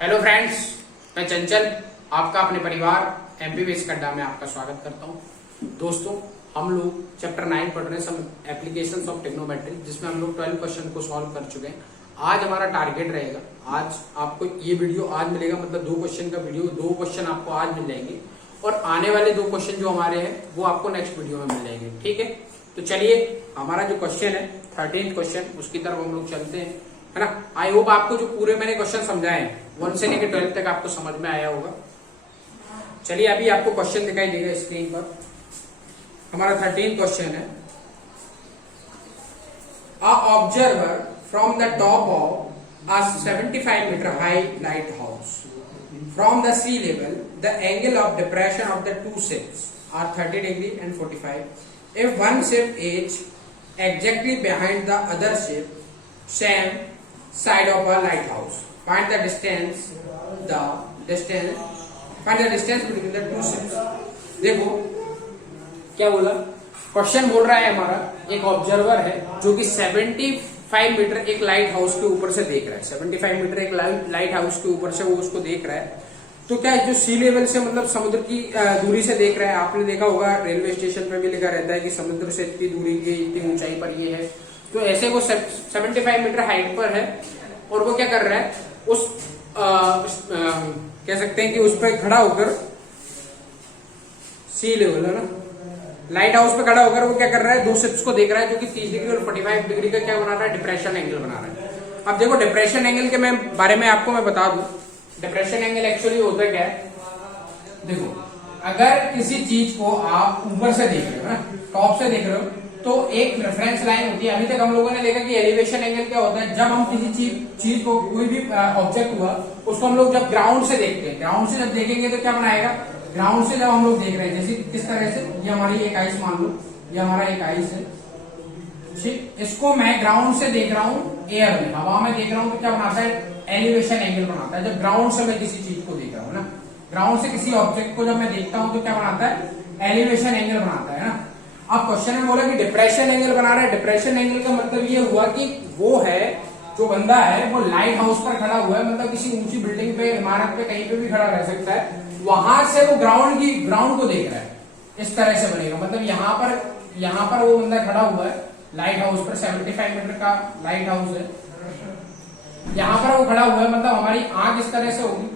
Hello friends, मैं चंचल आपका अपने परिवार एमपीबीएस अड्डा में आपका स्वागत करता हूं। दोस्तों, हम लोग चैप्टर 9 पढ़ रहे हैं, सम एप्लीकेशंस ऑफ टेक्नोमेट्री, जिसमें हम लोग 12 क्वेश्चन को सॉल्व कर चुके हैं। आज हमारा टारगेट रहेगा, आज आपको ये वीडियो आज मिलेगा, मतलब 2 क्वेश्चन का वीडियो, 2 क्वेश्चन आपको आज मिल जाएंगे और आने वाले 2 क्वेश्चन जो हमारे हैं वो आपको नेक्स्ट वीडियो में मिल जाएंगे। ठीक है, तो चलिए हमारा जो क्वेश्चन है 13th क्वेश्चन, उसकी तरफ हम लोग चलते हैं, है ना। आई होप आपको जो पूरे मैंने क्वेश्चन समझाए हैं 1 से लेकर 12 तक आपको समझ में आया होगा। चलिए अभी आपको क्वेश्चन दिखाई देगा स्क्रीन पर। हमारा 13th क्वेश्चन है, a observer from the top of a 75 metre high lighthouse from the sea level the angle of depression of the 2 ships are 30 degree and 45 if one ship is exactly behind the other ship same side of a lighthouse. Find the distance between the 2 ships. देखो क्या बोला, question बोल रहा है हमारा, एक observer है जो कि 75 मीटर एक लाइट हाउस के ऊपर से देख रहा है। 75 मीटर एक लाइट हाउस के ऊपर से वो उसको देख रहा है। तो क्या जो सी लेवल से, मतलब समुद्र की दूरी से देख रहा है। आपने देखा होगा रेलवे स्टेशन पे भी लिखा रहता है कि समुद्र से इतनी दूरी की, इतनी ऊंचाई पर ये है। तो ऐसे वो 75 मीटर हाइट पर है और वो क्या कर रहा है, उस कह सकते हैं कि उस पर खड़ा होकर, सी लेवल है ना, लाइट हाउस पे खड़ा होकर वो क्या कर रहा है, 2 शिप्स को देख रहा है जो कि 30 डिग्री और 45 डिग्री का क्या बना रहा है, डिप्रेशन एंगल बना रहा है। अब देखो डिप्रेशन एंगल के बारे में आपको मैं बता दूं, डिप्रेशन एंगल एक्चुअली होता क्या है। देखो, अगर किसी चीज को आप ऊपर से देख रहे हो ना, टॉप से देख रहे हो, तो एक रेफरेंस लाइन होती है। अभी तक हम लोगों ने देखा कि एलिवेशन एंगल क्या होता है, जब हम किसी चीज को, कोई भी ऑब्जेक्ट हुआ उसको हम लोग जब ग्राउंड से देखते हैं, ग्राउंड से जब देखेंगे तो क्या बनाएगा, ग्राउंड से जब हम लोग देख रहे हैं, जैसे किस तरह से, ये हमारी एक आइस मान लो, ये हमारा एक आइस है, ठीक, इसको मैं ग्राउंड से देख रहा हूँ, एयर में, हवा में देख रहा हूँ, तो क्या बनाता है, एलिवेशन एंगल बनाता है। जब ग्राउंड से मैं किसी चीज को देख रहा हूँ ना, ग्राउंड से किसी ऑब्जेक्ट को जब मैं देखता हूँ तो क्या बनाता है, एलिवेशन एंगल बनाता है ना। अब क्वेश्चन में बोला कि डिप्रेशन एंगल बना रहा है। डिप्रेशन एंगल का मतलब ये हुआ कि वो है, जो बंदा है वो लाइट हाउस पर खड़ा हुआ है, मतलब किसी ऊंची बिल्डिंग पे, इमारत पे, कहीं पे भी खड़ा रह सकता है, वहां से वो ग्राउंड को देख रहा है। इस तरह से बनेगा, मतलब यहाँ पर वो बंदा खड़ा हुआ है लाइट हाउस पर, 75 मीटर का लाइट हाउस है, यहाँ पर वो खड़ा हुआ है, मतलब हमारी आंख इस तरह से होगी,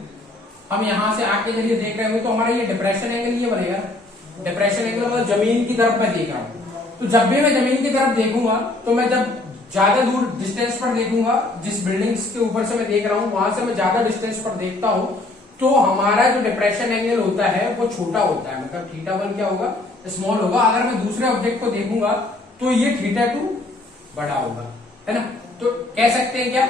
हम यहाँ से आंख के जरिए देख रहे होंगे, तो हमारा ये डिप्रेशन एंगल ये बनेगा। डिप्रेशन एंगल मतलब जमीन की तरफ मैं देख रहा हूँ, तो जब भी मैं जमीन की तरफ देखूंगा, तो मैं जब ज्यादा दूर डिस्टेंस पर देखूंगा, जिस बिल्डिंग्स के ऊपर से मैं देख रहा हूँ वहां से मैं ज्यादा डिस्टेंस पर देखता हूँ, तो हमारा जो डिप्रेशन एंगल होता है वो छोटा होता है, मतलब θ1 क्या होगा, स्मॉल होगा। अगर मैं दूसरे ऑब्जेक्ट को देखूंगा तो ये θ2 बड़ा होगा, है ना। तो कह सकते हैं क्या,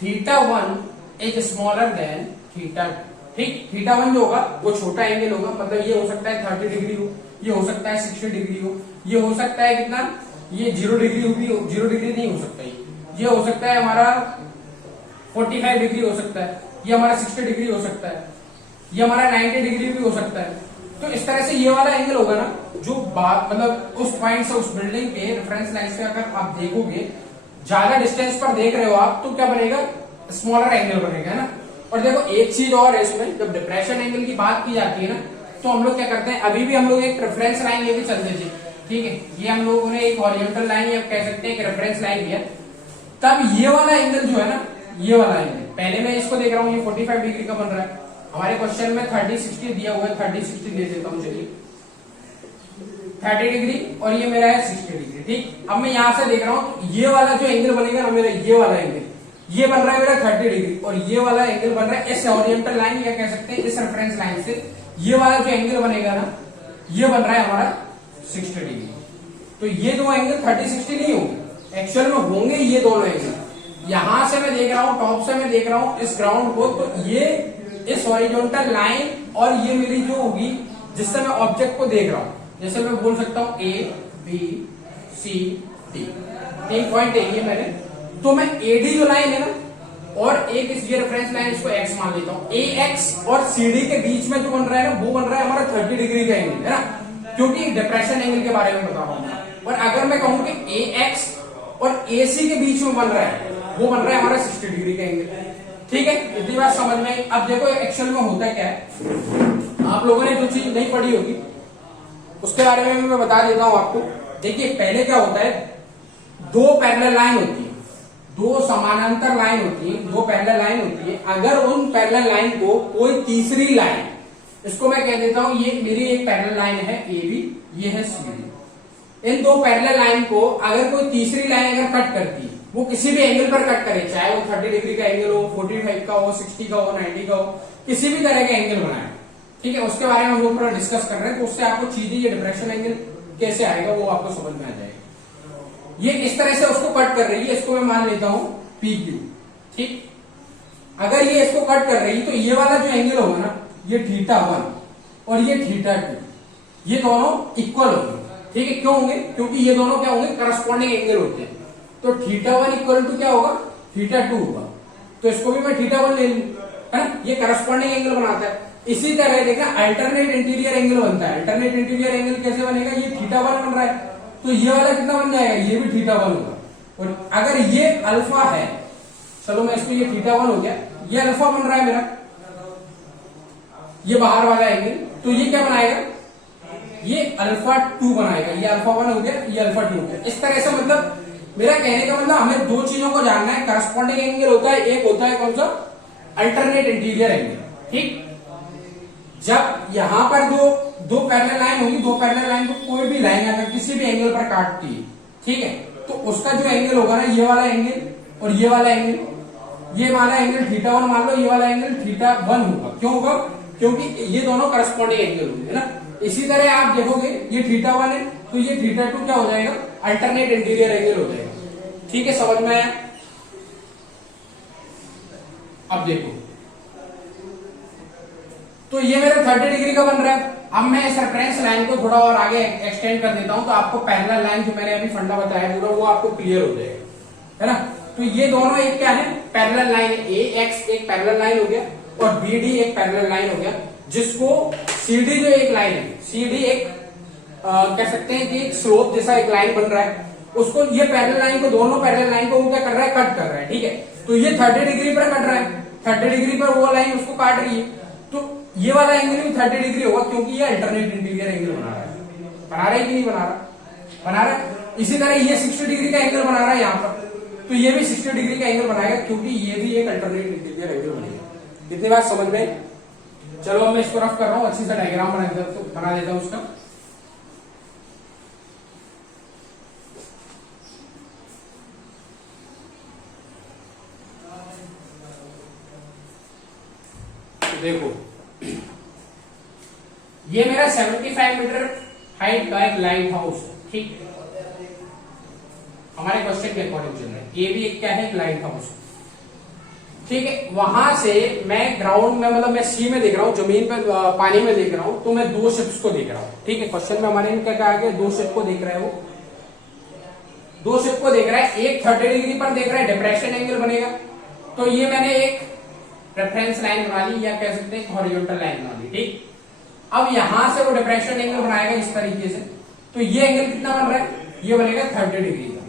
θ1 इज स्मॉलर देन θ2, ठीक। θ1 जो होगा वो छोटा एंगल होगा, मतलब ये हो सकता है 30 डिग्री हो, ये हो सकता है 60 डिग्री हो, ये हो सकता है कितना, ये 0 डिग्री हो, 0 डिग्री नहीं हो सकता, ये हो सकता है हमारा 45 डिग्री हो सकता है, ये हमारा 60 डिग्री हो सकता है, ये हमारा 90 डिग्री भी हो सकता है। तो इस तरह से ये वाला एंगल होगा ना, जो बात, मतलब उस पॉइंट से, उस बिल्डिंग पे रेफरेंस लाइन से अगर आप देखोगे, ज्यादा डिस्टेंस पर देख रहे हो आप, तो क्या बनेगा, स्मॉलर एंगल बनेगा, है ना। और देखो एक चीज और है इसमें, जब डिप्रेशन एंगल की बात की जाती है ना, तो हम लोग क्या करते हैं, अभी भी हम लोग एक रेफरेंस लाइन लेके चलते थे, ठीक है। ये हम लोगों ने एक हॉरिजॉन्टल लाइन, या कह सकते हैं एक रेफरेंस लाइन लिया, तब ये वाला एंगल जो है ना, ये वाला एंगल, पहले मैं इसको देख रहा हूँ, ये 45 डिग्री का बन रहा है, हमारे क्वेश्चन में 30-60 दिया हुआ है, 30-60 दे देता हूँ, चलिए 30 डिग्री और ये मेरा है 60 डिग्री, ठीक। अब मैं यहां से देख रहा हूँ, ये वाला जो एंगल बनेगा ना मेरा, ये वाला एंगल, ये बन रहा है मेरा 30 डिग्री, और ये वाला एंगल बन रहा है इस ओरिएंटल लाइन, या कह सकते हैं इस रेफरेंस लाइन से, ये वाला जो एंगल बनेगा ना, ये बन रहा है हमारा 60 डिग्री। तो ये दो एंगल 30-60 नहीं होंगे, एक्चुअल में होंगे ये दोनों एंगल। यहां से मैं देख रहा हूं, टॉप से मैं देख रहा हूं इस ग्राउंड को, तो ये इस हॉरिजॉन्टल लाइन, और ये मेरी जो होगी जिससे मैं ऑब्जेक्ट को देख रहा हूं, जैसे मैं बोल सकता हूं A B C D, 3 point है ये मैंने, तो मैं AD जो लाइन है ना, और एक इस ये रेफरेंस लाइन, इसको X मान लेता हूं। AX और CD के बीच में जो बन रहा है ना, वो बन रहा है हमारा 30 डिग्री का एंगल, है ना, क्योंकि डिप्रेशन एंगल के बारे में बता रहा हूं। और अगर मैं कहूं कि AX और AC के बीच में बन रहा है, वो बन रहा है हमारा 60 डिग्री का एंगल। ठीक है, इतनी बात समझ में आई। अब देखो एक्चुअल में होता क्या है, आप लोगों ने जो चीज नहीं पढ़ी होगी उसके बारे में भी मैं बता देता हूं आपको। देखिए पहले क्या होता है, दो पैरेलल लाइन होती है, दो समानांतर लाइन होती है, दो पैरेलल लाइन होती है। अगर उन पैरेलल लाइन को कोई तीसरी लाइन, इसको मैं कह देता हूं ये मेरी एक पैरेलल लाइन है ए बी, ये है सी डी। इन दो पैरेलल लाइन को अगर कोई तीसरी लाइन अगर कट करती है, वो किसी भी एंगल पर कट करे, चाहे वो 30 डिग्री का एंगल हो, 45 का हो, 60 का हो, 90 का हो, किसी भी तरह का एंगल बनाए, ठीक है, उसके बारे में हम लोग थोड़ा डिस्कस कर रहे हैं। तो उससे आपको चीजें, ये डिफरेंशियल एंगल कैसे आएगा वो आपको समझ में आ जाएगा। ये इस तरह से उसको कट कर रही है, इसको मैं मान लेता हूं पी क्यू, ठीक। अगर ये इसको कट कर रही है तो ये वाला जो एंगल होगा ना, ये θ1 और ये θ2, ये दोनों इक्वल होंगे, ठीक है। क्यों होंगे? क्योंकि ये दोनों क्या होंगे, करस्पॉन्डिंग एंगल होते हैं। तो θ1 इक्वल टू क्या होगा, θ2 होगा। तो इसको भी मैं θ1 ले लूं, है ना, ये करस्पॉन्डिंग एंगल बनाता है। इसी तरह देखना अल्टरनेट इंटीरियर एंगल बनता है। अल्टरनेट इंटीरियर एंगल कैसे बनेगा, ये θ1 बन रहा है तो ये वाला कितना बन जाएगा, ये भी θ1 होगा। और अगर ये अल्फा है, चलो मैं इसको, ये θ1 हो गया, ये अल्फा बन रहा है मेरा, ये बाहर वाला एंगल, तो ये क्या बनाएगा, ये α2 बनाएगा। ये α1 हो गया, ये α2 हो गया। इस तरह से मतलब मेरा कहने का मतलब हमें दो चीजों को जानना है। करस्पॉन्डिंग एंगल होता है, एक होता है कौन सा, अल्टरनेट इंटीरियर एंगल, ठीक। जब यहां पर दो पैरेलल लाइन होगी, दो पैरेलल लाइन को कोई भी लाइन अगर किसी भी एंगल पर काटती है, ठीक है, तो उसका जो एंगल होगा ना, ये वाला एंगल और ये वाला एंगल, ये वाला एंगल θ1 मान लो, ये वाला एंगल θ1 होगा। क्यों होगा? क्योंकि ये दोनों करस्पॉन्डिंग एंगल होंगे ना। इसी तरह आप देखोगे ये θ1 है तो ये θ2 क्या हो जाएगा, अल्टरनेट इंटीरियर एंगल हो जाएगा, ठीक है, समझ में आया। अब देखो, तो ये मेरा 30 डिग्री का बन रहा है। अब मैं इस रेफरेंस लाइन को थोड़ा और आगे एक्सटेंड कर देता हूं, तो आपको पैरेलल लाइन जो मैंने अभी फंडा बताया पूरा, वो आपको क्लियर हो जाएगा, है ना। तो ये दोनों एक क्या है, पैरेलल लाइन, ए एक्स एक पैरेलल लाइन हो गया और बी डी एक पैरेलल लाइन हो गया, जिसको सी डी जो एक लाइन है, सी डी एक कह सकते हैं कि एक स्लोप जैसा एक लाइन बन रहा है, उसको ये पैरेलल लाइन को, दोनों पैरेलल लाइन को वो क्या कर रहा है, कट कर रहा है, ठीक है। तो ये 30 डिग्री पर कट रहा है, 30 डिग्री पर वो लाइन उसको काट रही है, तो ये वाला एंगल भी 30 डिग्री होगा, क्योंकि ये अल्टरनेट इंटीरियर एंगल बना रहा है। बना रहा है कि नहीं बना रहा, बना रहा है। इसी तरह ये 60 डिग्री का एंगल बना रहा है यहाँ पर, तो ये भी 60 डिग्री का एंगल बनाएगा, क्योंकि ये भी एक अल्टरनेट इंटीरियर एंगल बनेगा। इतनी बात समझ में। चलो अब मैं इसको रफ कर रहा हूं, अच्छी सा डायग्राम बना देता हूं उसका। तो देखो, ये मेरा 75 मीटर हाइट का एक लाइट हाउस, ठीक, हमारे क्वेश्चन के अकॉर्डिंग चल रहा है। ये भी एक क्या है, एक लाइट हाउस, ठीक है। वहां से मैं ग्राउंड में, मतलब मैं सी में देख रहा हूं, जमीन पे पानी में देख रहा हूं, तो मैं दो शिप्स को देख रहा हूं, ठीक है। क्वेश्चन में हमारे क्या कहा गया, दो शिप को देख रहा है, वो दो शिप को देख रहा है। एक 30 डिग्री पर देख रहा है, डिप्रेशन एंगल बनेगा। तो ये मैंने एक रेफरेंस लाइन बना ली, या कह सकते हैं हॉरिजॉन्टल लाइन बना ली, ठीक। अब यहां से वो डिप्रेशन एंगल बनाएगा इस तरीके से, तो ये एंगल कितना बन रहा है, ये बनेगा 30 डिग्री का,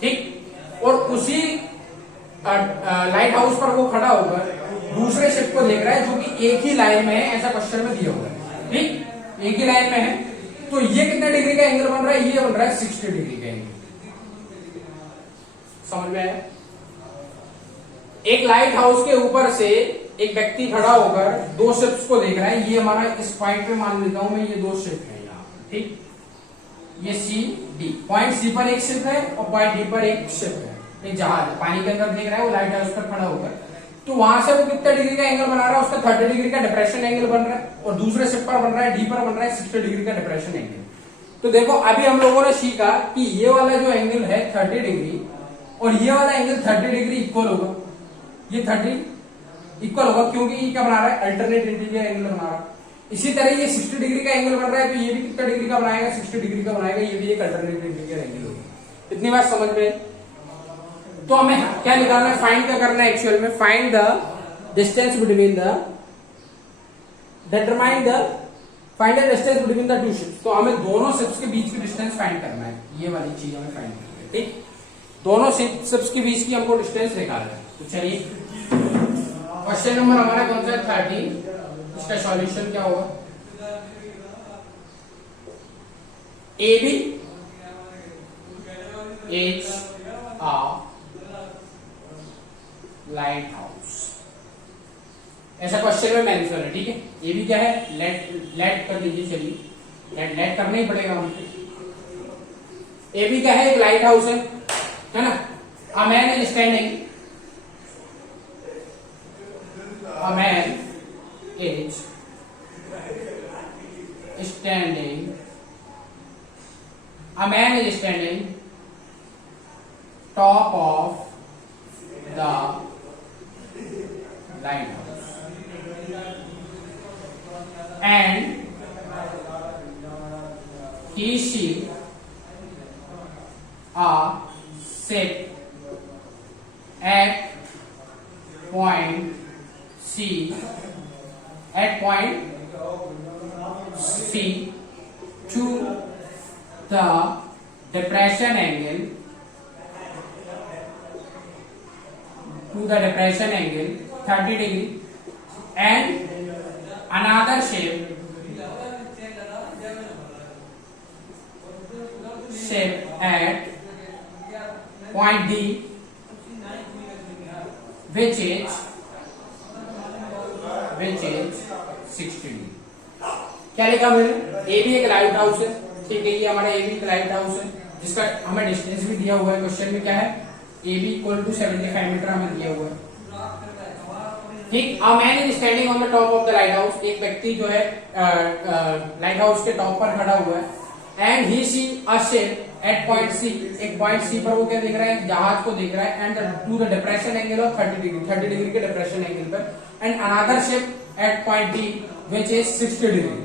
ठीक। और उसी लाइट हाउस पर वो खड़ा होकर दूसरे शिप को देख रहा है, जो कि एक ही लाइन में है, ऐसा क्वेश्चन में दिया हुआ है, ठीक, एक ही लाइन में है। तो ये कितने डिग्री का एंगल बन रहा है, ये बन रहा है 60 डिग्री का एंगल, समझ में आया। एक लाइट हाउस के ऊपर से एक व्यक्ति खड़ा होकर दो शिप्स को देख रहा है। ये हमारा इस पॉइंट पे मान लेता हूं मैं, ये दो शिप है यहाँ, ठीक, ये सी डी, पॉइंट सी पर एक शिप है और पॉइंट डी पर एक शिप है, एक जहाज पानी के अंदर देख रहा है, वो लाइट हाउस पर खड़ा होकर। तो वहां से वो कितना डिग्री का एंगल बना रहा है, उसका 30 डिग्री का डिप्रेशन एंगल बन रहा है, और दूसरे शिप पर बन रहा है, डी पर बन रहा है 60 डिग्री का डिप्रेशन एंगल। तो देखो, अभी हम लोगों ने सीखा कि ये वाला जो एंगल है 30 डिग्री और ये वाला एंगल 30 डिग्री इक्वल होगा, ये 30 इक्वल होगा, क्योंकि ये क्या बना रहा है, अल्टरनेट इंटीरियर एंगल बना रहा है। इसी तरह ये 60 डिग्री का एंगल बन रहा है, तो ये भी कितना डिग्री का बनाएगा, 60 डिग्री का बनाएगा, ये भी एक अल्टरनेट इंटीरियर एंगल होगा। इतनी बात समझ में। तो हमें क्या निकालना है, फाइंड क्या करना है एक्चुअल में, find the distance between the, determine the, find the distance between the two ships. तो हमें दोनों शिप्स के बीच की डिस्टेंस फाइंड करना है, ये वाली चीज हमें फाइंड करनी है, ठीक। दोनों शिप्स के बीच की हमको डिस्टेंस निकालना है। तो चलिए क्वेश्चन नंबर हमारा कौन सा है 13, इसका सॉल्यूशन क्या होगा? A B is a lighthouse, ऐसा क्वेश्चन में मेंशन है, ठीक है। ये भी क्या है, लेट कर लीजिए, चलिए लेट करना ही पड़ेगा हमको। ये भी क्या है, एक लाइट हाउस है ना। अ man is standing, a man is standing, a man is standing top of the light house and he see a ship at point C to the depression angle 30 degree and another shape at point D which is 60 degree। क्या लिखा मैंने? ए भी एक light house है, ठीक है, ये हमारा ए भी एक लाइट हाउस है जिसका हमें डिस्टेंस भी दिया हुआ है। क्वेश्चन में क्या है, A B equal to 75 metre हमें दिया हुआ है, ठीक। A man is standing on the top of the lighthouse, एक व्यक्ति जो है लाइट हाउस के टॉप पर खड़ा हुआ है। And he see a ship at point C, एक पॉइंट सी पर वो क्या देख रहा है, जहाज को देख रहा है। And to the depression angle of 30 degree के डिप्रेशन एंगल पर। And another ship at point D which is 60 degree,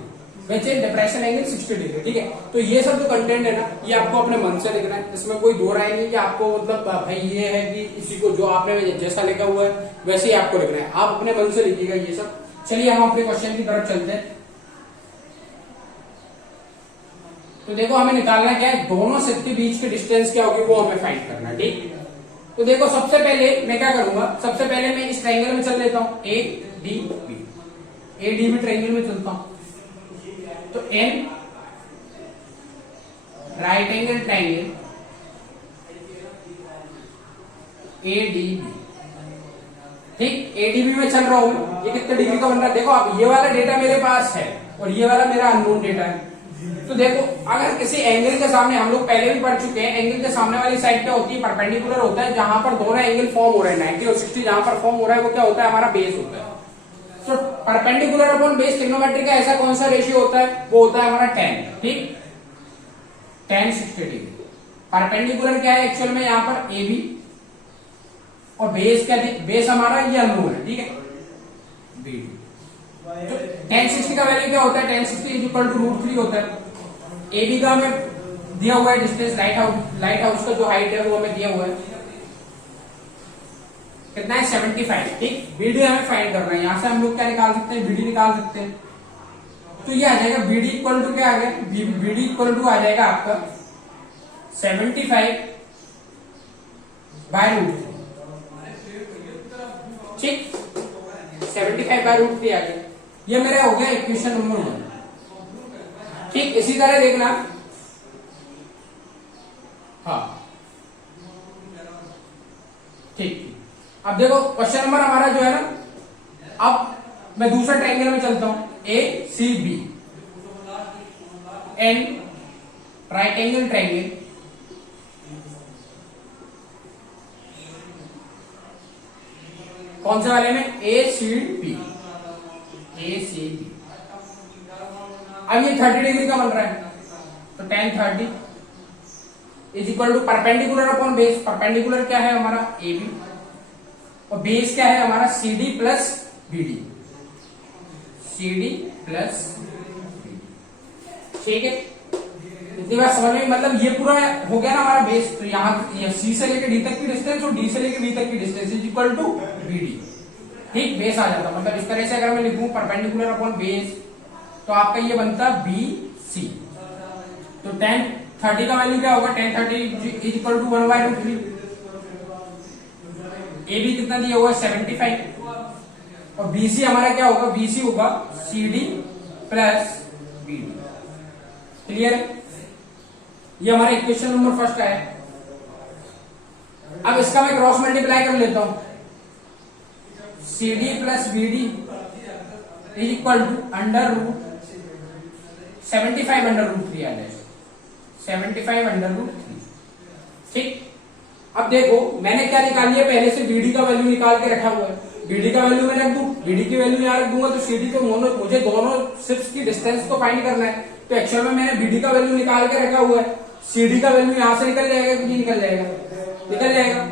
which is depression angle 60 degree, ठीक है। तो ये सब जो कंटेंट है ना, ये आपको अपने मन से लिखना है, इसमें कोई दो राय नहीं कि आपको मतलब भाई ये है कि इसी को जो आपने जैसा लिखा हुआ है वैसे ही आपको लिखना है, आप अपने मन से लिखिएगा ये सब। चलिए हम अपने क्वेश्चन की तरफ चलते हैं। तो देखो हमें निकालना क्या है, दोनों शिप के बीच की डिस्टेंस क्या होगी वो हमें फाइंड करना है, ठीक। तो देखो सबसे पहले मैं क्या करूंगा, सबसे पहले मैं इस ट्रायंगल में चल लेता हूं, A D B, A D B triangle में चलता हूं। तो an right angle triangle A D B, ठीक। एडीबी में चल रहा हूं, ये कितने डिग्री का बन रहा है देखो। अब ये वाला डेटा मेरे पास है और ये वाला मेरा अननोन डेटा है। तो देखो अगर किसी एंगल के सामने, हम लोग पहले भी पढ़ चुके हैं, एंगल के सामने वाली साइड क्या होती है, परपेंडिकुलर होता है। जहां पर दोनों एंगल फॉर्म हो रहे हैं 90 और 60, जहां पर फॉर्म हो रहा है वो क्या होता है, हमारा बेस होता है। तो परपेंडिकुलर अपॉन बेस ट्रिग्नोमेट्री का ऐसा कौन सा रेशियो होता है, वो होता है हमारा 10, ठीक, 10 60 डिग्री। परपेंडिकुलर क्या है एक्चुअल में, यहाँ पर ए बी, और बेस क्या, बेस हमारा ये अननोन है, ठीक है, बी। तो 10 60 का वैल्यू क्या होता है, 10 60 इज इक्वल टू √3 होता है। ए बी का हमें दिया हुआ है डिस्टेंस, लाइट हाउस का जो हाइट है वो हमें दिया हुआ है, कितना है 75, ठीक। बीडी हमें फाइंड करना है, यहां से हम लोग क्या निकाल सकते हैं, बीडी निकाल सकते हैं। तो ये आ जाएगा बीडी इक्वल टू क्या आ गया, बीडी इक्वल टू आ जाएगा आपका 75 बाय √3, ठीक, 75 बाय √3 आ गया। ये मेरा हो गया इक्वेशन नंबर 1, ठीक। इसी तरह देखना, हाँ ठीक। अब देखो क्वेश्चन नंबर हमारा जो है ना, अब मैं दूसरा ट्रायंगल में चलता हूं, A C B, an right angle triangle कौन से वाले में, ए सी बी, ए सी बी। अब ये 30 डिग्री का बन रहा है, तो tan 30 is equal to perpendicular upon base. Perpendicular क्या है हमारा, ए बी, और बेस क्या है हमारा, C D plus B D, C D plus B D, ठीक है। इतनी बात समझ में, मतलब ये पूरा हो गया ना हमारा बेस। तो यहाँ सी से लेकर डी तक की डिस्टेंस और डी से लेकर बी तक की distance is equal to B D, ठीक, बेस आ जाता। मतलब इस तरह से अगर मैं लिखूं परपेंडिकुलर अपॉन बेस, तो आपका ये बनता बी सी। तो tan 30 का वैल्यू क्या होगा, tan 30 is equal to 1/√3। A B कितना दिया हुआ है 75, और बीसी हमारा क्या होगा, बीसी होगा CD प्लस BD। क्लियर है? ये हमारा इक्वेशन नंबर फर्स्ट है। अब इसका मैं क्रॉस मल्टीप्लाई कर लेता हूं, CD plus BD is equal to under root 75 under root 3 आ जाएगा, 75 अंडर रूट 3। ठीक, अब देखो मैंने क्या निकाल लिया, पहले से BD का वैल्यू निकाल के रखा हुआ है। BD का वैल्यू मैं रख दूं, BD की वैल्यू यहां रख दूंगा तो CD तो मुझे दोनों शिप्स की डिस्टेंस को फाइंड करना है। तो एक्चुअल में मैंने BD का वैल्यू निकाल के रखा हुआ है, CD का वैल्यू यहां से निकल जाएगा कि नहीं निकल जाएगा, निकल जाएगा।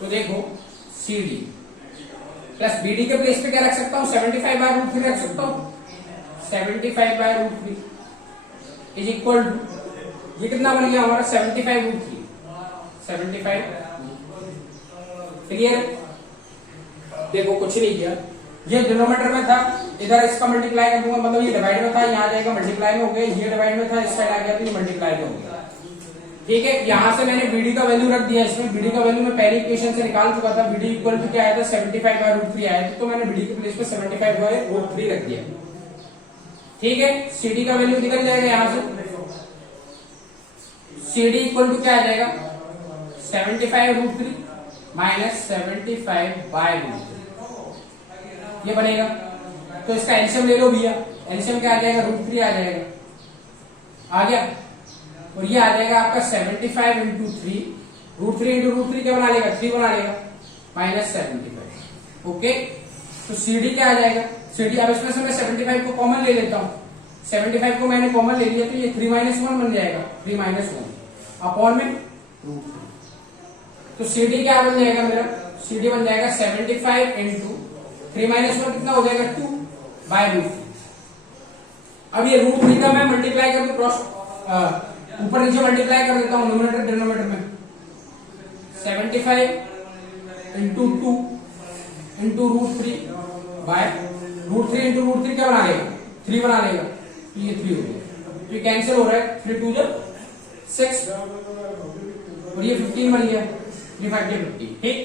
तो देखो CD प्लस BD के प्लेस पे क्या रख सकता हूं, 75 बाय रूट 3 रख सकता हूं, 75 by root 3 is equal to, ये कितना बन गया हमारा 75 रूट 3, 75। क्लियर? देखो कुछ नहीं किया, ये डिनोमिनेटर में था, इधर इसका मल्टीप्लाई कर दूंगा, मतलब ये डिवाइड में था, यहाँ जाएगा मल्टीप्लाई में हो गया, ये डिवाइड में था, इस साइड आ गया तो ये मल्टीप्लाई में हो गया। ठीक है, यहां से मैंने BD का वैल्यू रख दिया, इसमें BD का वैल्यू मैं पहले इक्वेशन से निकाल चुका था, BD इक्वल टू क्या आया था 75 बाय रूट 3 आया था, तो मैंने BD के प्लेस पे 75 बाय रूट 3 रख दिया। ठीक है, CD का वैल्यू निकल जाएगा यहां से, CD इक्वल टू क्या आ जाएगा 75 रूट 3 माइनस 75 बाय रूट 3, ये बनेगा। तो इसका एलसीएम ले लो भैया, एलसीएम क्या आ जाएगा, रूट 3 आ जाएगा, आ गया। और ये आ जाएगा आपका 75 इंटू 3, रूट 3 इंटू रूट 3 क्या बना लेगा, 3 बना लेगा, माइनस 75। ओके, तो CD क्या आ जाएगा, CD, अब इसमें से मैं 75 को कॉमन ले लेता हूं, 75 को मैंने कॉमन ले लिया तो ये 3 माइनस 1 बन जाएगा, 3 माइनस 1 अपॉन में रूट 3। तो CD क्या बन जाएगा मेरा, CD बन जाएगा 75 इंटू 3 माइनस 1 कितना हो जाएगा 2 बाय रूट 3। अब ये रूट 3 का मैं मल्टीप्लाई करके क्रॉस ऊपर नीचे मल्टीप्लाई कर देता हूं न्यूमरेटर डिनोमिनेटर में, 75 into 2 into root 3 by root 3 into root 3 क्या बना लेगा, 3 बना लेगा, तो ये 3 हो गया, तो ये कैंसिल हो रहा है, 3 2 जा 6 और ये 15 बन गया, 3 5 के 15। ठीक,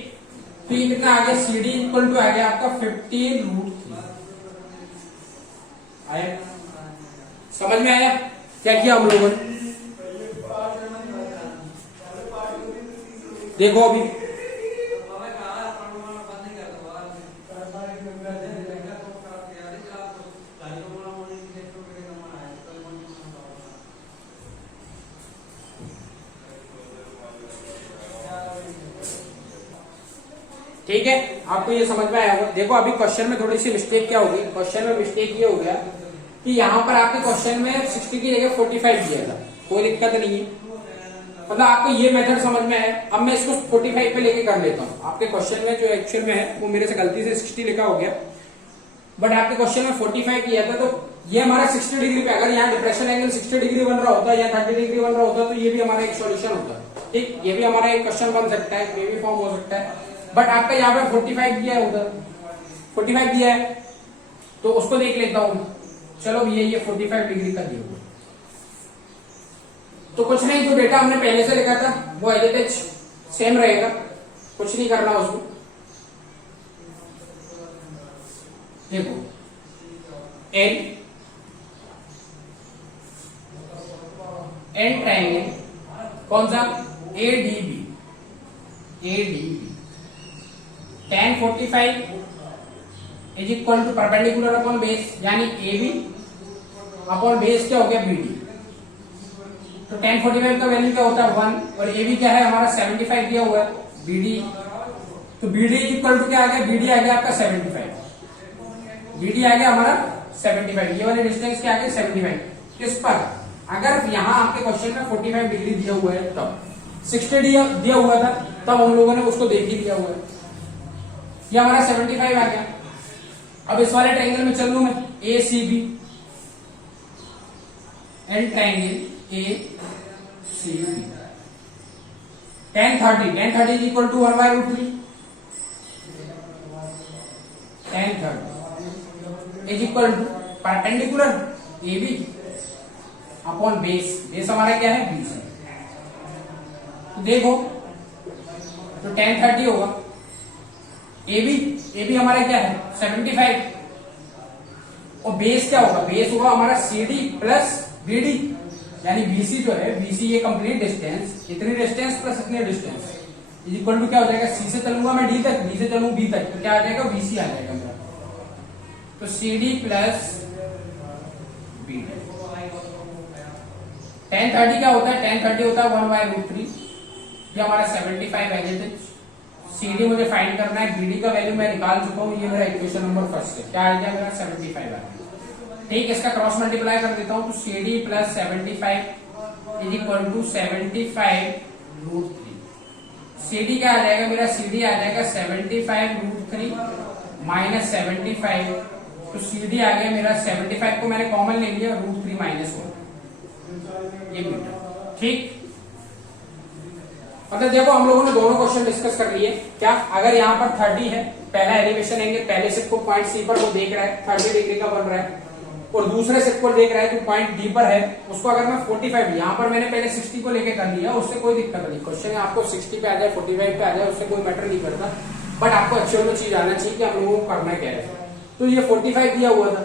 तो ये कितना आ गया, CD इक्वल टू आ गया आपका 15 रूट 3। आया समझ में, आया क्या किया हम लोगों ने? देखो अभी ठीक है, आपको ये समझ में आया होगा। देखो अभी क्वेश्चन में थोड़ी सी मिस्टेक क्या होगी, क्वेश्चन में मिस्टेक ये हो गया कि यहाँ पर आपके क्वेश्चन में 60 की जगह 45 दिया था, कोई दिक्कत नहीं है, मतलब आपको ये मेथड समझ में है। अब मैं इसको 45 पे लेके कर लेता हूँ, आपके क्वेश्चन में जो एक्चुअल में है वो मेरे से गलती से 60 लिखा हो गया, बट आपके क्वेश्चन में 45 किया था, तो ये हमारा 60 डिग्री पे, अगर यहाँ डिप्रेशन एंगल 60 डिग्री बन रहा होता है या 30 डिग्री बन रहा होता तो ये भी हमारा एक सॉल्यूशन होता है। ठीक, ये भी हमारा एक क्वेश्चन बन सकता है, ये भी फॉर्म हो सकता है, बट आपका यहाँ पे 45 दिया है, उधर 45 दिया है, तो उसको देख लेता हूँ। चलो ये 45 डिग्री का दिया हुआ, तो कुछ नहीं, जो डेटा हमने पहले से लिखा था वो एज इट इज सेम रहेगा, कुछ नहीं करना उसको। देखो एन ट्रायंगल कौन सा, ADB tan 45 is equal to perpendicular upon base, यानी AB अपॉन बेस क्या हो गया BD। तो tan 45 का वैल्यू क्या होता है 1, और AB क्या है हमारा 75 दिया हुआ है, BD, तो BD इज इक्वल टू क्या आ गया, BD आ गया आपका 75, BD आ गया हमारा 75, ये वाली डिस्टेंस क्या आ गया 75। किस पर, अगर यहाँ आपके क्वेश्चन में 45 डिग्री दिया हुआ है तब, 60 दिया हुआ था तब हम लोगों ने उसको देख ही लिया हुआ है, ये हमारा 75 आ गया। अब इस वाले ट्रायंगल में चल लू मैं, ACB and triangle ACB, tan 30 is equal to 1 by root 3, tan 30 is equal to perpendicular AB upon base हमारा क्या है BC। तो देखो तो tan 30 होगा। ए बी हमारा क्या है 75, और बेस क्या होगा, बेस होगा हमारा CD प्लस BD, यानी BC जो है, BC ये कंप्लीट डिस्टेंस, इतनी डिस्टेंस प्लस इतनी डिस्टेंस इज इक्वल टू क्या हो जाएगा, C से चलूंगा मैं D तक, D से चलूँ B तक, तो क्या आ जाएगा BC आ जाएगा मेरा। तो CD प्लस BD। tan 30 क्या होता है, tan 30 होता है 1/√3, ये हमारा 75 है। CD मुझे फाइंड करना है, BD का वैल्यू मैं निकाल चुका हूँ, ये मेरा इक्वेशन नंबर फर्स्ट है, क्या आ गया मेरा 75 आ गया। ठीक, इसका क्रॉस मल्टीप्लाई कर देता हूँ, तो CD plus 75 is equal to 75√3। CD क्या आ जाएगा मेरा, CD आ जाएगा 75√3 माइनस 75, तो CD आ गया मेरा 75 को मैंने कॉमन ले लिया, √3 माइनस 1 ये मीटर। ठीक, मतलब देखो हम लोगों ने दोनों क्वेश्चन डिस्कस कर लिए। क्या, अगर यहाँ पर 30 है, पहला एलिवेशन एंगल पहले सिप को पॉइंट C पर वो देख रहा है 30 डिग्री का बन रहा है, और दूसरे सिप को देख रहा है तो पॉइंट D पर है, उसको अगर मैं 45, यहाँ पर मैंने पहले 60 को लेके कर लिया, उससे कोई दिक्कत नहीं। क्वेश्चन आपको 60 पे आ जाए 45 पे आ जाए, उससे कोई मैटर नहीं करता, बट आपको एक्चुअल में चीज आना चाहिए कि हम लोगों को करना क्या है। तो ये 45 दिया हुआ था,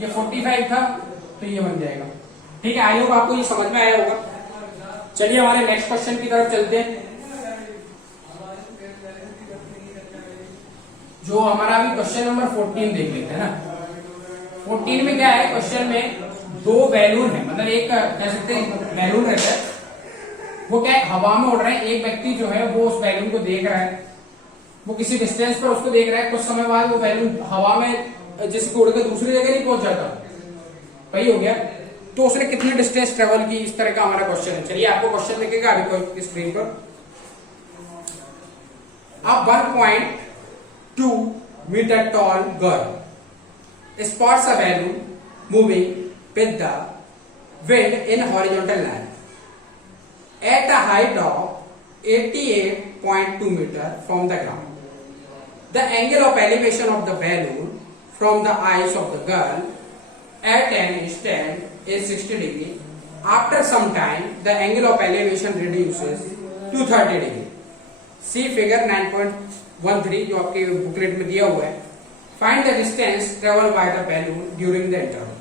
ये 45 था, तो ये बन जाएगा। ठीक है, आई होप आपको ये समझ में आया होगा। चलिए हमारे नेक्स्ट क्वेश्चन की तरफ चलते हैं, जो हमारा अभी क्वेश्चन नंबर 14 देख लेते हैं ना। 14 में क्या है, क्वेश्चन में दो बैलून है, मतलब एक कह सकते हैं बैलून रहता है, वो क्या है हवा में उड़ रहा है। एक व्यक्ति जो है वो उस बैलून को देख रहा है, वो किसी डिस्टेंस पर उसको देख रहा है, कुछ समय बाद वो बैलून हवा में जैसे उड़ के दूसरी जगह नहीं पहुंच जाता, वही हो गया। तो उसने कितनी डिस्टेंस ट्रेवल की, इस तरह का हमारा क्वेश्चन है। चलिए आपको क्वेश्चन लिखेगा अभी कोई स्क्रीन पर। अब 1.2 metre tall girl spots a balloon moving with the wind in horizontal line at a height of 88.2 meter from the ground. The angle of elevation of the balloon from the eyes of the girl at an instant is 60 degree. After some time, the angle of elevation reduces to 30 degree. See figure 9.13 जो आपके booklet में दिया हुआ है। Find the distance traveled by the balloon during the interval.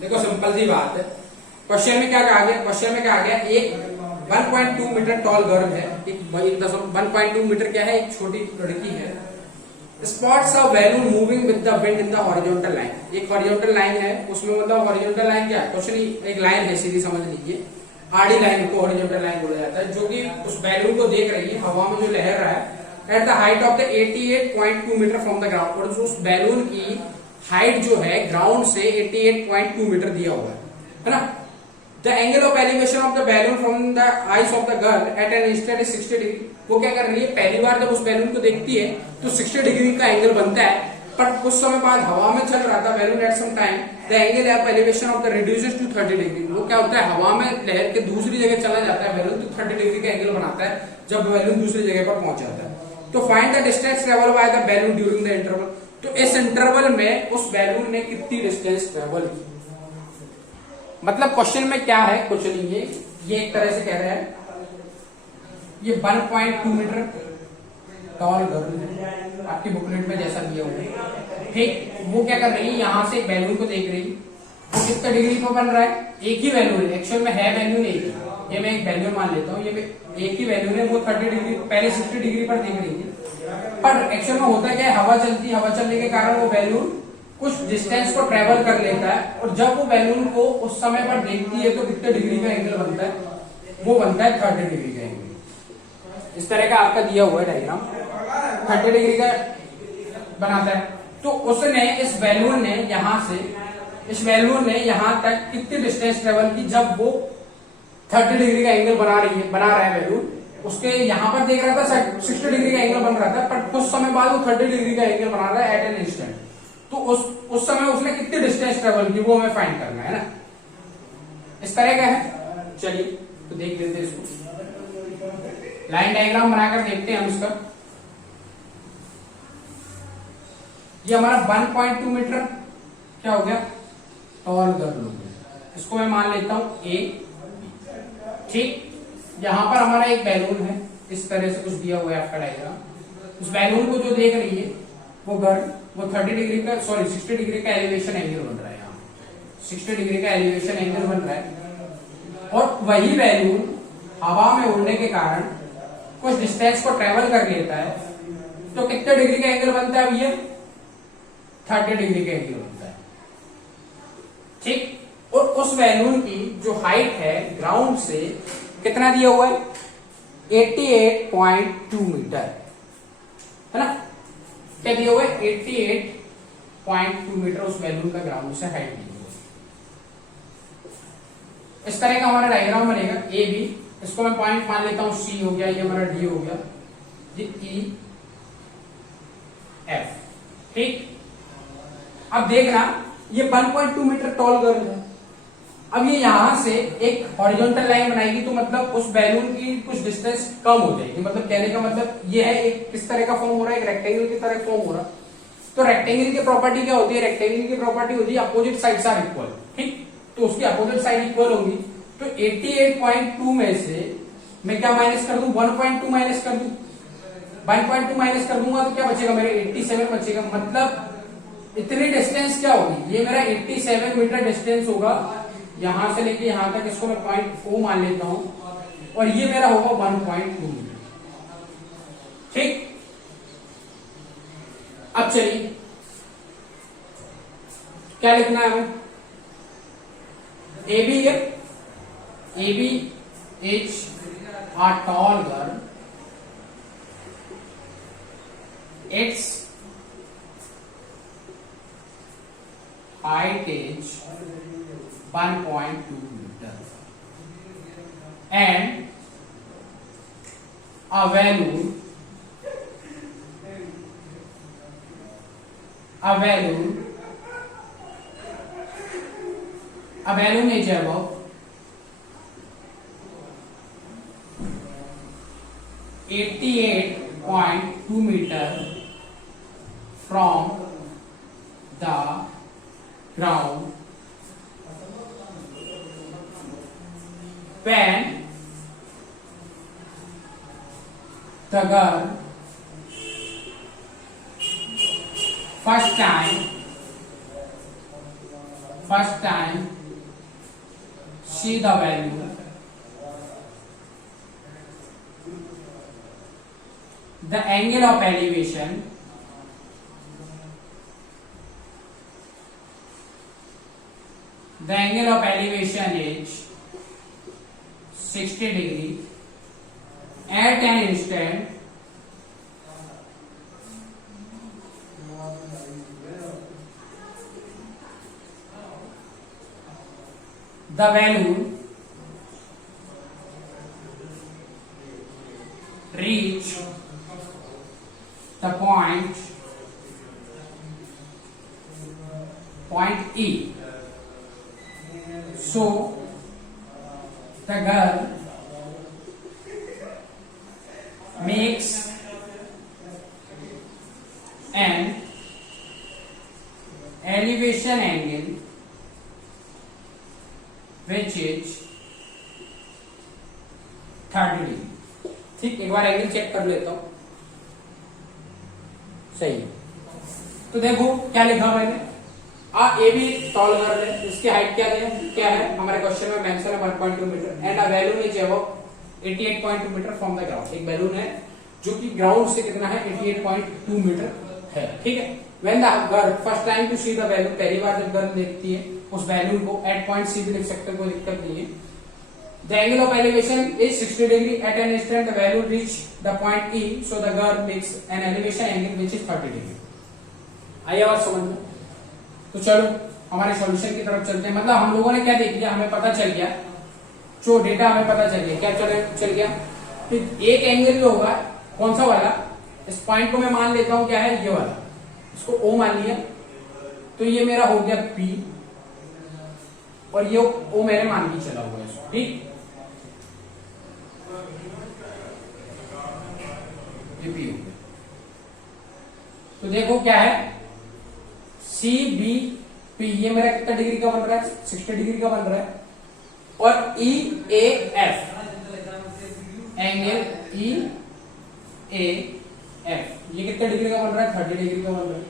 देखो simple सी बात है, question में क्या कहा गया, क्वेश्चन में क्या आ गया, एक 1.2 मीटर टॉल गर्ल है, एक 1.2 मीटर क्या है, एक छोटी लड़की है। Spots of balloon moving with the wind in the horizontal line. एक हॉरिजॉन्टल लाइन है, उसमें मतलब हॉरिजॉन्टल लाइन क्या है, क्वेश्चन एक लाइन है सीधी समझ लीजिए, आड़ी लाइन को हॉरिजॉन्टल लाइन बोला जाता है, जो कि उस बैलून को देख रही है, हवा में जो लहर रहा है, at the height of the 88.2 metre from the ground. और जो उस बैलून की हाइट जो है ग्राउंड से 88.2 मीटर दिया हुआ है ना। The angle of elevation of the balloon from the eyes of the girl at an instant 60 degree. वो क्या कर रही है, पहली बार जब उस बैलून को देखती है तो 60 डिग्री का एंगल बनता है, पर कुछ समय बाद हवा में चल रहा था balloon, at some time the angle of elevation of the reduces to 30 degree. वो क्या होता है, हवा में लहर के दूसरी जगह चला जाता है बैलून, तो 30 डिग्री का एंगल बनाता है जब बैलून दूसरी जगह पर पहुंच जाता है। तो find the distance travel by the balloon during the interval. तो इस इंटरवल में उस बैलून ने कितनी डिस्टेंस ट्रेवल की। मतलब क्वेश्चन में क्या है, कुछ नहीं है, ये एक तरह से कह रहा है ये 1.2 मीटर टॉल गर्ल है, आपकी बुकलेट में जैसा दिया हुआ है। ठीक, वो क्या कर रही है, यहां से एक बैलून को देख रही है, वो कितना डिग्री पर बन रहा है, एक ही बैलून है, एक्चुअल में है बैलून एक ही, ये मैं एक बैलून मान लेता हूँ, ये एक ही बैलून है, वो 30 डिग्री पहले 60 डिग्री पर देख रही थी, पर एक्चुअल में होता क्या है, हवा चलती, हवा चलने के कारण वो बैलून कुछ डिस्टेंस को ट्रेवल कर लेता है, और जब वो बैलून को उस समय पर देखती है तो कितने डिग्री का एंगल बनता है, वो बनता है 30 डिग्री का एंगल। इस तरह का आपका दिया हुआ है डायग्राम, 30 डिग्री का बनाता है। तो उसने इस बैलून ने यहां से, इस बैलून ने यहां तक कितनी डिस्टेंस ट्रेवल की, जब वो 30 डिग्री का एंगल बना रहा है बैलून, उसके यहां पर देख रहा था 60 डिग्री का एंगल बन रहा था, पर कुछ समय बाद वो 30 डिग्री का एंगल बना रहा है एट एन इंस्टेंट। तो उस समय उसने कितनी डिस्टेंस ट्रेवल की, वो हमें फाइंड करना है ना। इस तरह का है, चलिए तो देख लेते हैं इसको, लाइन डायग्राम बनाकर देखते हैं हम इसका। ये हमारा 1.2 मीटर क्या हो गया, टॉल गर्ल हो गया, इसको मैं मान लेता हूं ए। ठीक, यहां पर हमारा एक बैलून है, इस तरह से कुछ दिया हुआ है आपका डायग्राम। उस बैलून को जो देख रही है वो घर वो 30 डिग्री का 60 डिग्री का एलिवेशन एंगल बन रहा है, यहाँ 60 डिग्री का एलिवेशन एंगल बन रहा है। और वही बैलून हवा में उड़ने के कारण कुछ डिस्टेंस को ट्रेवल कर लेता है, तो कितने डिग्री का एंगल बनता है? अब ये 30 डिग्री का एंगल बनता है, ठीक। और उस बैलून की जो हाइट है ग्राउंड से कितना दिया हुआ है? 88.2 मीटर, है ना? क्या दिया हुआ है? 88.2 मीटर उस बैलून का ग्राउंड से हाइट दी हुई है। इस तरह का हमारा डायग्राम बनेगा ए बी। इसको मैं पॉइंट मान लेता हूं, सी हो गया, ये हमारा डी हो गया, ये ई एफ, ठीक। अब देखना ये 1.2 मीटर टॉल गर्ल है। अब ये यहां से एक हॉरिजॉन्टल लाइन बनाएगी, तो मतलब उस बैलून की कुछ डिस्टेंस कम हो जाएगी। मतलब कहने का मतलब ये है एक किस तरह का फॉर्म हो रहा है? एक रेक्टेंगल की तरह फॉर्म हो रहा है। तो रेक्टेंगल की प्रॉपर्टी क्या होती है? रेक्टेंगल की प्रॉपर्टी होती है अपोजिट साइड्स आर इक्वल, ठीक। तो उसकी अपोजिट साइड इक्वल होगी, तो 88.2 में से मैं क्या माइनस कर दूं? 1.2 माइनस कर दूं। 1.2 माइनस कर दूंगा तो क्या बचेगा मेरे? 87 बचेगा। मतलब इतनी डिस्टेंस क्या होगी? ये मेरा 87 मीटर डिस्टेंस होगा यहां से लेके यहां तक। इसको मैं 0.4 मान लेता हूं, और ये मेरा होगा 1.2 मीटर, ठीक। अब चलिए क्या लिखना है हमें? ए बी है, A B is a tall girl, its height is 1.2 meter and a balloon is above 88.2 meter from the ground when the girl first time see the balloon, the angle of elevation is 60 degree at an instant the balloon reach the point E. So the girl makes an elevation angle which is 30 degree, ठीक। एक बार angle check कर लेता हूं, सही है। तो देखो क्या लिखा मैंने, ए बी टॉल गर्ल है, इसकी हाइट क्या है हमारे क्वेश्चन में मेंशन है 1.2 metre and a balloon is above 88.2 metre from the ground. एक बैलून है जो कि ग्राउंड से कितना है? 88.2 मीटर है, ठीक है। When the girl first time to see the balloon, पहली बार जब गर्ल देखती है उस बैलून को, एट पॉइंट सी भी लिख सकते हैं, कोई दिक्कत नहीं है। The angle of elevation is 60 degree at an instant the balloon reach the point E, so the girl makes an elevation angle which is 30 degree. आइए बात समझ में। तो चलो हमारे सॉल्यूशन की तरफ चलते हैं। मतलब हम लोगों ने क्या देख लिया? हमें पता चल गया, जो डेटा हमें पता चल गया, क्या चल गया? तो एक एंगल जो होगा, कौन सा वाला? इस पॉइंट को मैं मान लेता हूं क्या है? ये वाला, इसको O मान लिया, तो ये मेरा हो गया P, और ये O मैंने मान के चला हुआ है, ठीक। ये P हो गया। तो देखो क्या है, सी बी पी, ये मेरा कितना डिग्री का बन रहा है? 60 डिग्री का बन रहा है। और E A F, angle E A F, ये कितने डिग्री का बन रहा है? 30 डिग्री का बन रहा है।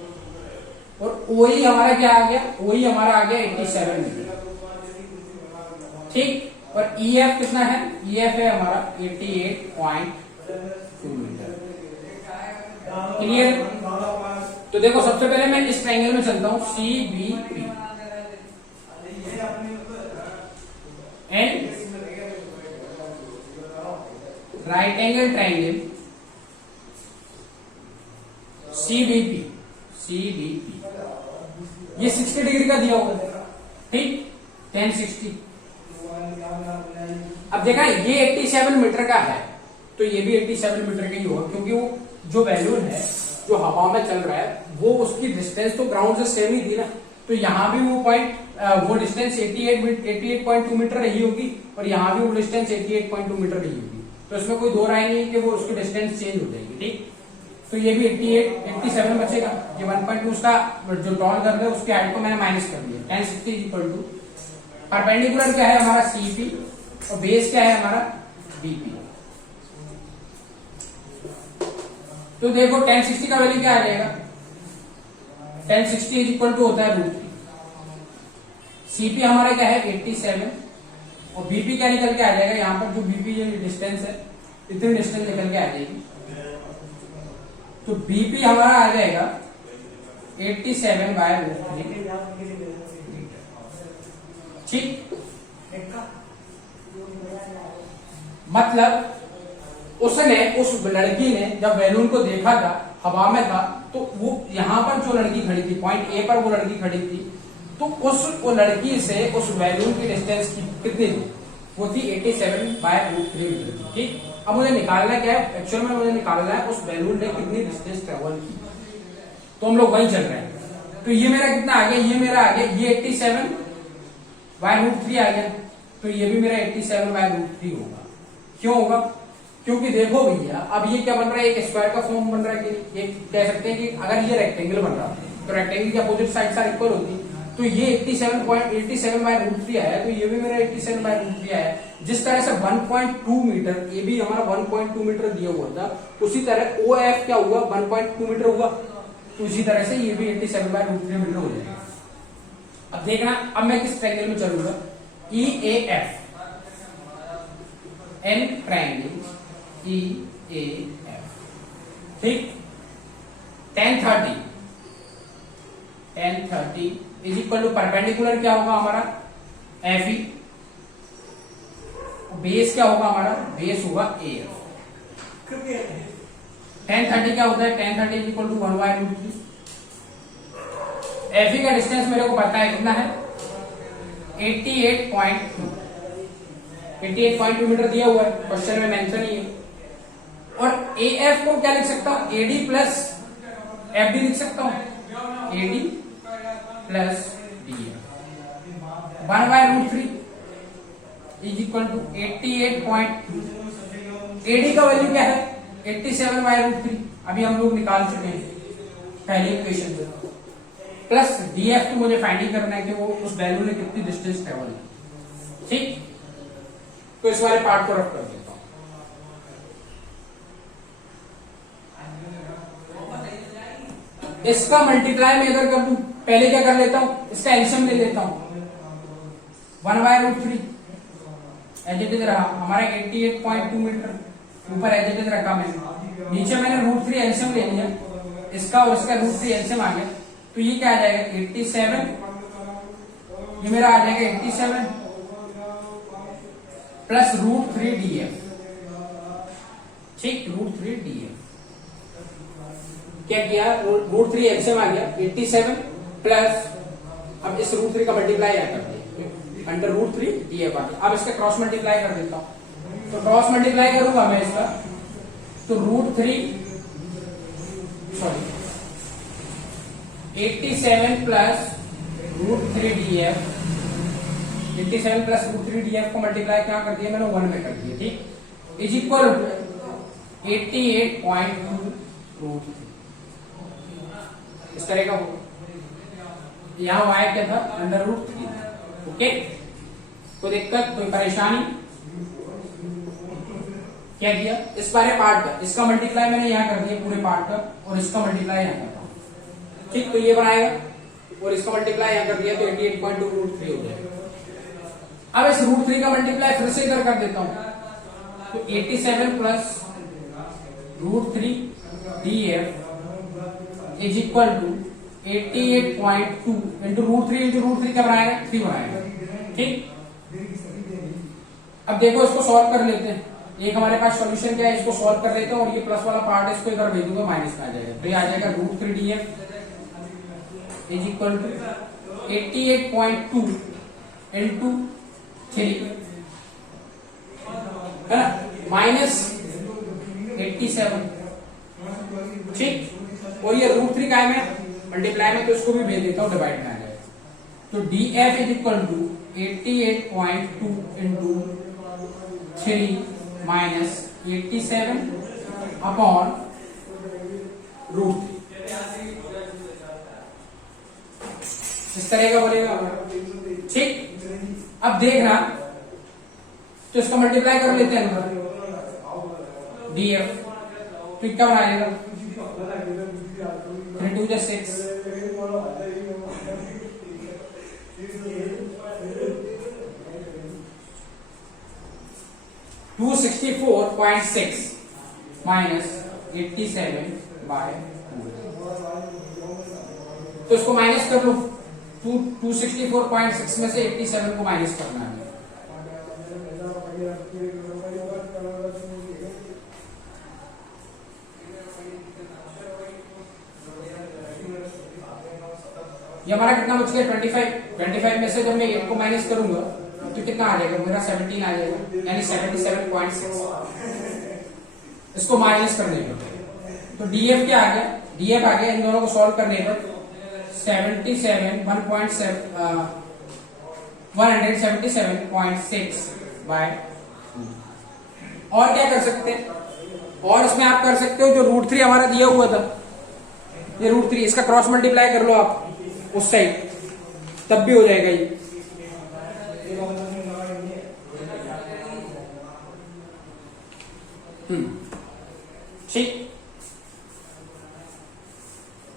और ओई हमारा क्या आ गया? ओई हमारा आ गया 87 मीटर, ठीक। और ई एफ कितना है? ई एफ है हमारा 88.2 मीटर। क्लियर? तो देखो सबसे पहले मैं इस ट्रायंगल में चलता हूं, C B P and right angle triangle CBP, CBP ये 60 डिग्री का दिया हुआ है, ठीक, 1060। अब देखा ये 87 मीटर का है, तो ये भी 87 मीटर का ही होगा, क्योंकि वो जो बैलून है जो हवा में चल रहा है वो उसकी डिस्टेंस तो ग्राउंड से सेम ही थी ना, तो यहाँ भी वो डिस्टेंस 88.2 मीटर रही होगी और यहाँ भी वो डिस्टेंस 88.2 मीटर रही होगी, तो इसमें कोई दो राय नहीं कि वो उसकी डिस्टेंस चेंज हो जाएगी, ठीक। तो ये भी 87 बचेगा, ये 1.2 उसका जो टॉल कर रहे हैं उसकी हाइट को मैंने माइनस कर दिया। 1060 इक्वल टू परपेंडिकुलर क्या है हमारा सीपी और बेस क्या है हमारा बीपी। तो देखो 1060 का वैल्यू क्या आ जाएगा? 1060 इक्वल टू होता है √3। सीपी हमारा क्या है 87 और बीपी क्या निकल के आ जाएगा? यहाँ पर जो बीपी जो डिस्टेंस है इतनी डिस्टेंस निकल के आ जाएगी, तो बीपी हमारा आ जाएगा 87/√3, ठीक। मतलब उसने, उस लड़की ने जब बैलून को देखा था हवा में था, तो वो यहाँ पर जो लड़की खड़ी थी, पॉइंट ए पर वो लड़की खड़ी थी, तो वो लड़की से उस बैलून की डिस्टेंस कितनी थी? वो थी 87/√3 मीटर, ठीक। अब मुझे निकालना क्या है? एक्चुअल में मुझे निकालना है उस बैलून ने कितनी डिस्टेंस ट्रेवल की, तो हम लोग वहीं चल रहे हैं। तो ये मेरा कितना आ गया? ये मेरा आ गया, ये 87/√3 आ गया, तो ये भी मेरा 87/√3 होगा। क्यों होगा? क्योंकि देखो भैया, अब ये क्या बन रहा है? एक स्क्वायर का फॉर्म बन रहा है कि ये कह सकते हैं कि अगर ये रेक्टेंगल बन रहा तो रेक्टेंगल की अपोजिट साइड सार इक्वल होती, तो ये 87/√3 आया, तो ये भी मेरा 87/√3 आया। जिस तरह से 1.2 मीटर, ये भी हमारा 1.2 मीटर दिया हुआ था, उसी तरह ओ एफ क्या हुआ? 1.2 मीटर हुआ, तो इसी तरह से ये भी 87/√3 मीटर हो जाएगा। अब देखना, अब मैं किस ट्रायंगल में चलूंगा? E A F, an triangle E A F, ठीक। 1030 इज इक्वल टू परपेंडिकुलर क्या होगा हमारा? F E. बेस क्या होगा हमारा? बेस होगा ए एफ। 1030 क्या होता है? 1030 is equal to 1/√3। F E का डिस्टेंस मेरे को पता है कितना है? 88.2 मीटर दिया हुआ है, क्वेश्चन में मेंशन ही है। और ए एफ को क्या लिख सकता हूं? एडी प्लस एफ डी लिख सकता हूं, AD plus D F. 1/√3 is equal to 88.2। AD का वैल्यू क्या है? 87/√3, अभी हम लोग निकाल चुके हैं पहले इक्वेशन से। प्लस डी एफ को मुझे फाइंड करना है कि वो उस वैल्यू ने कितनी डिस्टेंस ट्रेवल की, ठीक। तो इस वाले पार्ट को रख कर देता हूं। इसका मल्टीप्लाई में अगर कर दूं, पहले क्या कर लेता हूं? इसका एलसीएम ले लेता हूं। 1/√3 एज इट इज रहा हमारा 88.2 मीटर, ऊपर एज इट इज रखा मैंने, नीचे मैंने √3 एलसीएम ले लिया, इसका और इसका √3 एलसीएम आ गया, तो ये क्या आ जाएगा? 87, ये मेरा आ जाएगा 87 प्लस √3 DF, ठीक। √3 DF क्या किया? √3 एलसीएम आ गया 87 प्लस, अब इस √3 का मल्टीप्लाई कर दिया, अंडर √3 DF आ गया। अब इसका क्रॉस मल्टीप्लाई कर देता हूं, तो क्रॉस मल्टीप्लाई करूंगा मैं इसका, तो √3 sorry 87 plus √3 DF, 87 plus √3 DF को मल्टीप्लाई क्या कर दिया मैंने? 1 में कर दिया, ठीक। इज इक्वल टू 88.2 इस तरह का होगा। यहां y क्या था? अंडर √3। ओके, कोई दिक्कत, कोई परेशानी? क्या किया, इस बारे पार्ट का इसका मल्टीप्लाई मैंने यहाँ कर दिया पूरे पार्ट का, और इसका मल्टीप्लाई यहाँ करता हूँ, ठीक। तो ये बनाएगा और इसका मल्टीप्लाई यहाँ कर दिया तो 88.2 √3 हो जाएगा। अब इस √3 का मल्टीप्लाई फिर से इधर कर देता हूँ, तो 87 plus √3 DF is equal to 88.2 into √3 क्या बनाएगा, 3 बनाएगा, ठीक। अब देखो इसको सॉल्व कर लेते हैं, एक हमारे पास सॉल्यूशन क्या है, इसको सॉल्व कर लेते हैं, और ये प्लस वाला पार्ट है इसको इधर भेज दूंगा, माइनस में आ जाएगा, तो ये आ जाएगा √3 DF is equal to 88.2 into 3 है ना, माइनस 87, ठीक। और ये √3 का है मल्टीप्लाई में, तो इसको भी भेज देता हूँ, डिवाइड में आ जाएगा, तो DF is equal to 88.2 into 3 minus 87 upon √3, इस तरह का बनेगा, ठीक। अब देखना, तो इसका मल्टीप्लाई कर लेते हैं DF, तो क्या बनाएगा 3 2 6, $264.6 माइनस 87 बाय 2, तो इसको माइनस कर लो, 264.6 में से 87 को माइनस करना है, ये हमारा कितना बच गया 25 में से जब मैं 8 को माइनस करूंगा तो कितना आ जाएगा, मेरा 17 आ जाएगा, यानी 77.6, इसको माइनस करने पर तो DF क्या आ गया, DF आ गया, इन दोनों को सॉल्व करने पर 177.6 बाय, और क्या कर सकते हैं, और इसमें आप कर सकते हो जो √3 हमारा दिया हुआ था, ये √3 इसका क्रॉस मल्टीप्लाई कर लो आप उस साइड, तब भी हो जाएगा ये, ठीक।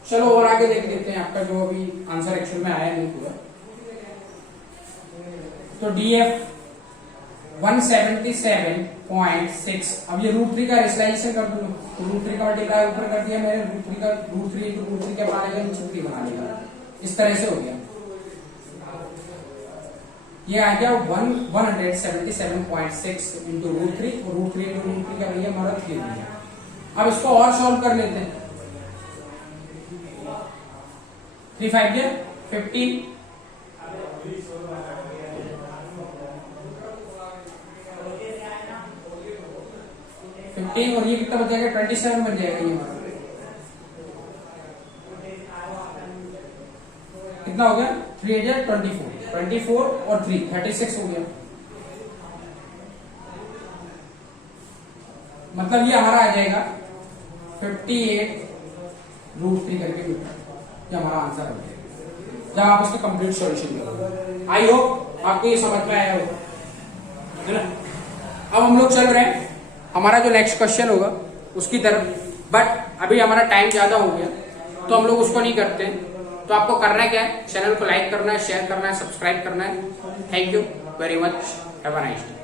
चलो और आगे देख लेते हैं आपका जो अभी आंसर एक्चुअल में आया नहीं पूरा, तो DF 177.6, अब ये √3 का रेशनलाइजेशन कर दूंगा, तो √3 का मल्टीप्लाई ऊपर कर दिया मैंने, √3 इंटू √3 क्या बना लेगा, नीचे 3 बना लेगा, इस तरह से हो गया, ये आ गया 177.6 इंटू √3, और √3 इंटू √3 का भैया हमारा 3 दिया। अब इसको और सॉल्व कर लेते हैं, 3 5 15, 15 और ये कितना बच जाएगा 27 बन जाएगा, ये हमारा कितना हो गया 3 24 और 3 36 हो गया, मतलब ये हमारा आ जाएगा 58 √3 करके मीटर, ये हमारा आंसर हो जाएगा जब आप उसका कंप्लीट सॉल्यूशन करोगे। आई होप आपको ये समझ में आया होगा, है ना। अब हम लोग चल रहे हैं हमारा जो नेक्स्ट क्वेश्चन होगा उसकी तरफ, बट अभी हमारा टाइम ज्यादा हो गया तो हम लोग उसको नहीं करते। तो आपको करना क्या है, चैनल को लाइक करना है, शेयर करना है, सब्सक्राइब करना है। Thank you very much, have a nice day.